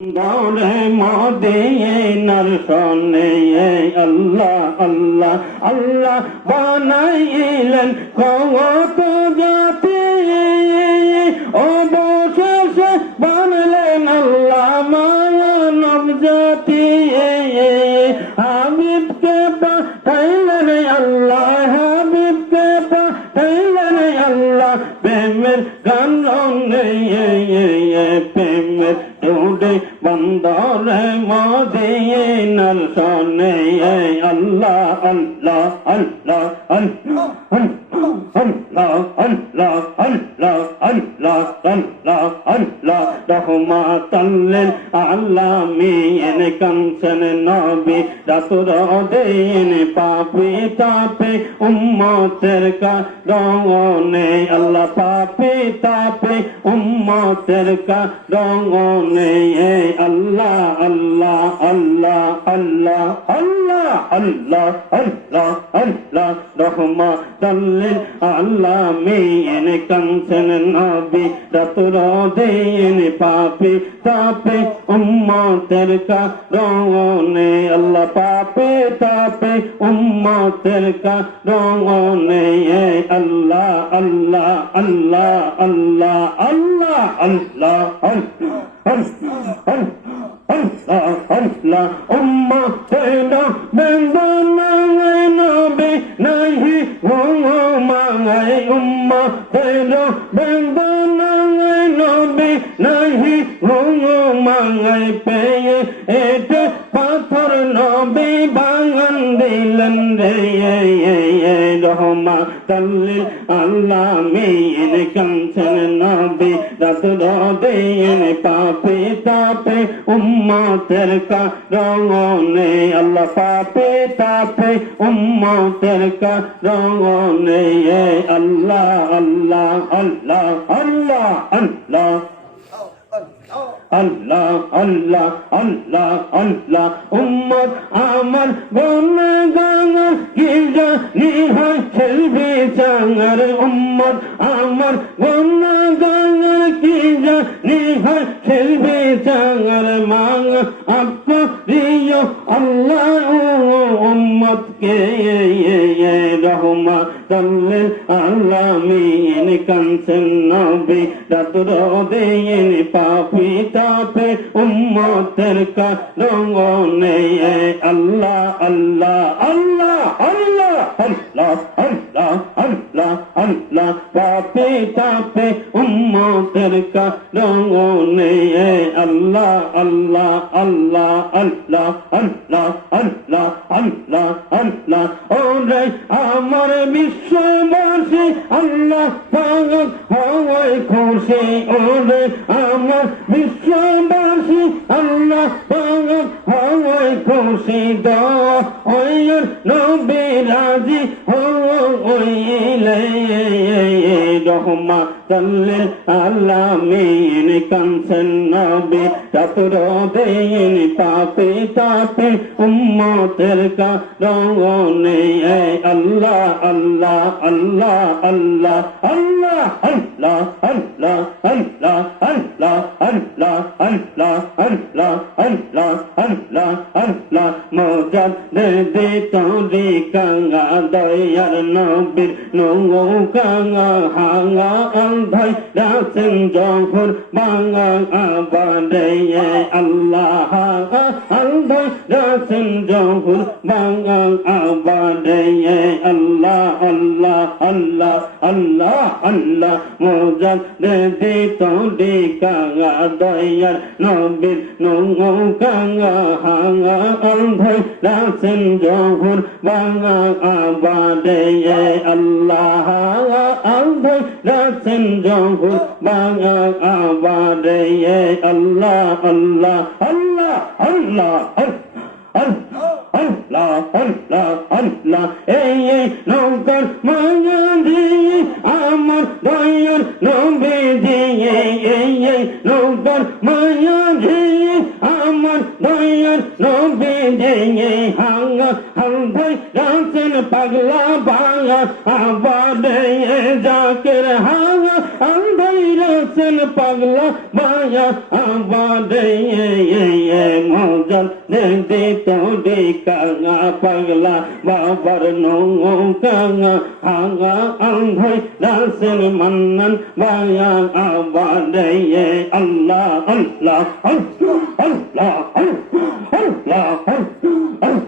দৌড়ে সনে আল্লাহ আল্লাহ আল্লাহ বানাইলেন কত জাতি। অবশেষে বানলেন আল্লাহ জাতি আল্লাহ প্রেমের গান প্রেমের টুডে বন্দরে মদিনার সনে আল্লাহ আল্লাহ আল্লাহ আল্লাহ আল্লাহ। রহমাতাল্লিল আলামিন কামসন নবী রাতুর দিন পাপি তাপে উম্মতের কারণে আল্লাহ পাপি তাপে উম্মতের কারণে আল্লাহ আল্লাহ আল্লাহ আল্লাহ আল্লাহ আল্লাহ আল্লাহ আল্লাহ রহমাতাল্লিল আলামিন কামসন নবী রাতুর দিন পাপি তাপে উম্মতের কারণে আল্লাহ পাপে তাপে উম্মতের কারণে আল্লাহ আল্লাহ আল্লাহ আল্লাহ আল্লাহ আল্লাহ আল্লাহ আল্লাহ উম্মা তেনা বেন্দনা নাহি ঘুমাই আম্মা বৈর বেঙ্গ মাঙাই নবী নাহি রঙ মাঙাই পেয়ে দেন পাপে তাপে উম্মতের কারণে আল্লাহ পাপে তাপে উম্মতের কারণে আল্লাহ আল্লাহ আল্লাহ আল্লাহ আল্লাহ আল্লাহ আল্লাহ আল্লাহ আল্লাহ। উম্মত আমার গুনা গাঙর কি জানি হয় খেলবে চাঙর উম্মত আমার গুনা গাঙর কি জানি হয় খেলবে চাঙর মাং আপা প্রিয় আল্লাহ উম্মত কে রহমা। তাল্লিল আলামিন কানসেন নবী রাতুর দেন পাপি তাপে উম্মতের কারণে। আল্লাহ আল্লাহ আল্লাহ আল্লাহ আল্লাহ আল্লাহ আল্লাহ। আল্লাহ পাপি তাপে উম্মতের কারণে আল্লাহ আল্লাহ আল্লাহ আল্লাহ আল্লাহ আল্লাহ আল্লাহ আল্লাহ। ওরে আমার বিশ্ববাসী, আল্লাহ পাগল হওয়ায় খুশি। ওরে আমার বিশ্ববাসী, আল্লাহ ওই ওই খুশিদ ওই নবী রাজি ওই রহমা তাল্লিল আলামিন কানসন নবী রাতুর দেন পাপে তাপে উম্মতের কারণে আল্লাহ আল্লাহ আল্লাহ আল্লাহ আল্লাহ আল্লাহ আল্লাহ আল্লাহ আল্লাহ আল্লাহ আল্লাহ আল্লাহ আল্লাহ আল্লাহ আল্লাহ মজাদ দে তোরে কাঙ্গা দয়ার নবীর নৌ কাঙ্গা হাঙ্গা অন্ধাই রাসেন জহর বাঙ্গা আবারে আল্লাহ অন্ধাই রাসেন জহর বাঙ্গা আবারে আল্লাহ আল্লাহ আল্লাহ আল্লাহ আল্লাহ মজাদ দে তোরে কাঙ্গা দয়ার নবীর নৌ কাঙ্গা হাঙ্গা অন্ধাই রাসেন জহর বাঙ্গা আবারে আল্লাহ আল্লাহ রাসেন যখন বাঙা আবারে আল্লাহ আল্লাহ আল্লাহ আল্লাহ আল্লাহ আল্লাহ আল্লাহ আমার দয়ার নবে দিয়ে, এই এই নৌকার মায়া দিয়ে, আমার দয়ার নবে দিয়ে। হাঙ্গা, হাঙ্গাই রাসেন পাগলা ভাঙা আবার জাকের হাঙ্গা আন্ধাইলাছেন পাগলা মায়া আমারে মজন দে তোরে কাঙা পাগলা বাবার নৌ কাঙা আগা আন্ধাই দাসেন মান্নান মায়া আমারে আল্লাহ আল্লাহ আল্লাহ আল্লাহ আল্লাহ আল্লাহ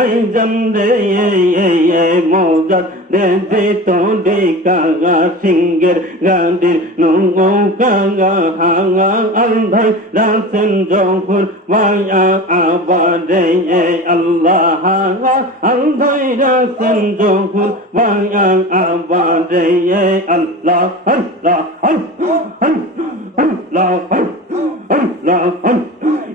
আই জন্রে মৌজাত দে দে তো দে কাগা সিংহের গান্ডির নঙ্গো কাগা হাঙ্গা আন্ধাই রাসেন জহুর মায়া আবাদে আল্লাহ হাঙ্গা আন্ধাই রাসেন জহুর মায়া আবাদে আল্লাহ আল্লাহ আল্লাহ আল্লাহ আল্লাহ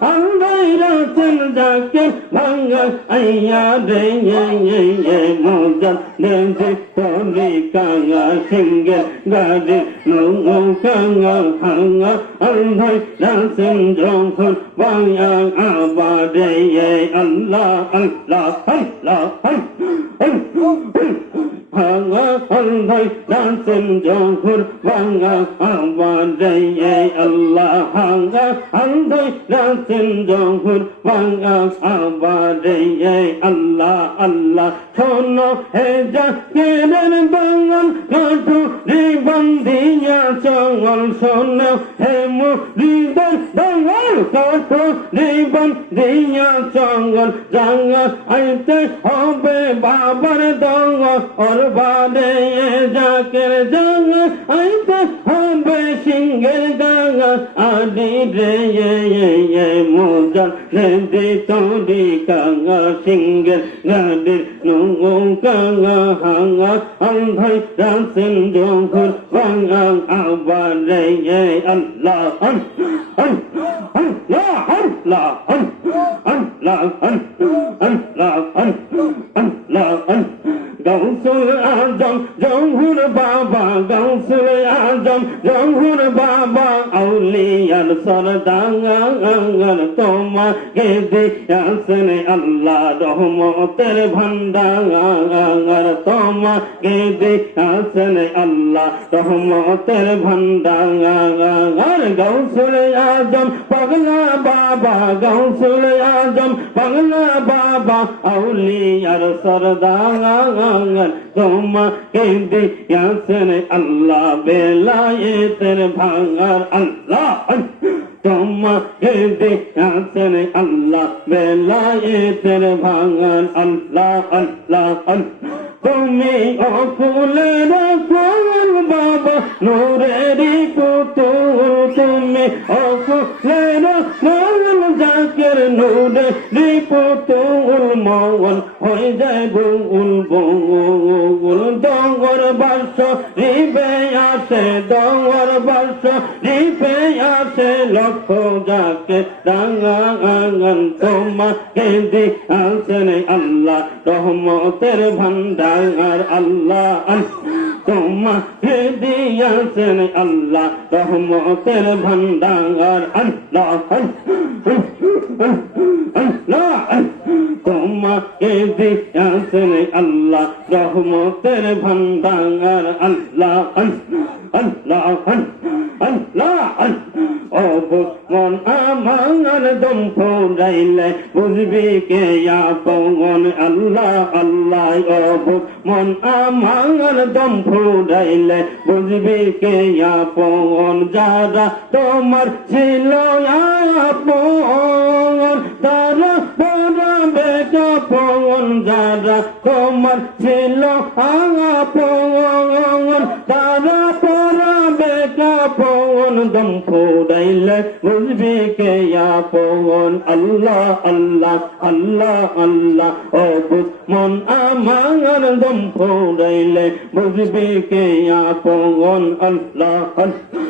জাকির ভাঙা আইয়া রে জাকে হাঙ্গা হাঙ্গাই রাসেন জাকির ভাঙা আইয়া রে মোজান দেশে তোরি কাঙা সিংহের গাড়ি নৌকাঙা হাঙ্গা আন্ধাই রাসেন যখন বাঙা আবাদে আল্লাহ আল্লাহ আল্লাহ ভাঙা আন্ধাই রাসেন যখন বাঙা আবাদে আল্লাহ হাঙ্গা আন্ধাই রাসেন যখন বাঙা আবাদে আল্লাহ আল্লাহ। শোনো, হে কেলেন বাঙাল কাঠু রিবন দিয়া চঙ্গল শোনো, হে মুরিদার বাঙাল কাঠু রিবন দিয়া চঙ্গল আইতে হবে বাবার দঙ্গ ওর বাদে জাকের জাঙ্গা আইতে হবে সিংহের গাঙ্গা আদি রে মোজান রে তোরি কাঙ্গা সিংহের গাড়ির নৌকাঙ্গা হাঙ্গা আন্ধাই রাসেন জঙ্গুর বাঙ্গা আবার রে আল্লাহ আল্লাহ আল্লাহ আল্লাহ আল্লাহ আল্লাহ আল্লাহ গৌসুল আজম জঙ্গুর বাবা গৌসুল আজম জঙ্গুর বাবা আউলিয়ার সরদাঙ্গার তোমাকে দিয়াছেন আল্লাহ রহমতের ভান্ডার তোমাকে দিয়াছেন আল্লাহ রহমতের আজম পাগলা বাবা গৌসুল আজম পাগলা বাবা আউলিয়ার সরদাঙ্গার তোমাকে দিয়াছেন আল্লাহ, বেলায়েতের ভাঙার আল্লাহ। তোমাকে দিয়াছেন আল্লাহ, বেলায়েতের ভাঙার আল্লাহ আল্লাহ তুমি অকুলের কোল বাবা নূরেরি পুতুল তুমি অকুলের জাকের নূরে রিপুতুল মৌল হয়ে যায় বুল বুল ডঙ্গর বাস রিবে আসে ডঙ্গর বাস রিবে আসে, লক্ষ যাকে রাঙা আঙ্গন তোমাকে দি আসেন আল্লাহ, রহমতের ভান্ডার আল্লাহ। তোমাকে দিয়াছেন আল্লাহ, রহমতের ভান্ডার আল্লাহ। তোমাকে দিয়াছেন আল্লাহ রহমতের ভান্ডার আল্লাহ আল্লাহ আল্লাহ ও মন আমার দম ফোরাইলে বুঝবি কে আপন আল্লাহ আল্লাহ ও মন আমার দম ফুরাইলে বুঝবি কে আপন যারা তোমার ছিল আপন, তারা পড়াবে যারা তোমার ছিল তারা পরাবে কাপন দম ফুরাইলে বুঝবি কে আপন? আল্লাহ আল্লাহ আল্লাহ আল্লাহ। ও মন আমার দম ফুরাইলে বুঝবি কে আপন? আল্লাহ আল্লাহ।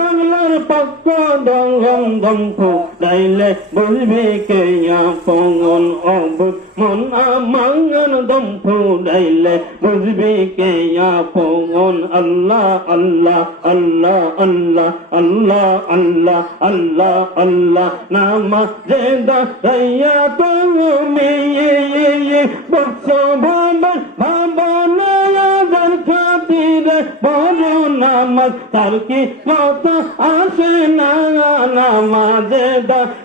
পাগলার পক্ষ দম দম ফুরাইলে বুঝবি কে আপন অবুধ মন আমার দম ফুরাইলে বুঝবি কে আপন আল্লাহ আল্লাহ আল্লাহ আল্লাহ আল্লাহ আল্লাহ আল্লাহ আল্লাহ নামা যে দাইয়া তুমি বৎস ভাবন বড় নামাজ তার কি কত আসে না নামাজে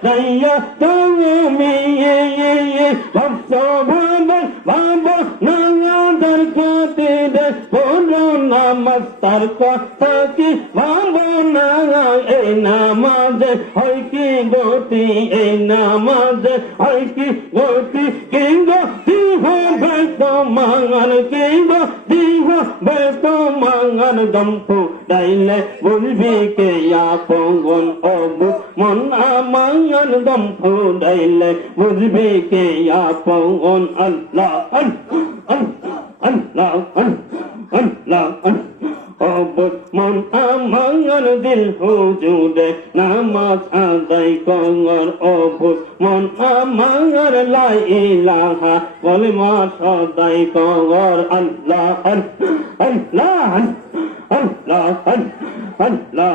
দাইয়া তুমি বৎস ভাবন ভাবনা যার খাতিরে বড় নামাজ তার কথা কি ভাবনা এই নামাজে হয় কি গতি এই নামাজে হয় কি গতি কি গতি হবে তোমার কি গতি Digo, besto mangan dampu daile bulbi ke ya pongon obu mon amangan dampu daile bulbi ke ya pongon Allah Allah Allah Allah Allah obut mon amangan dil huju ইলাহা কলমা সদাই কর আল্লাহ আল্লাহ আল্লাহ আল্লাহ আল্লাহ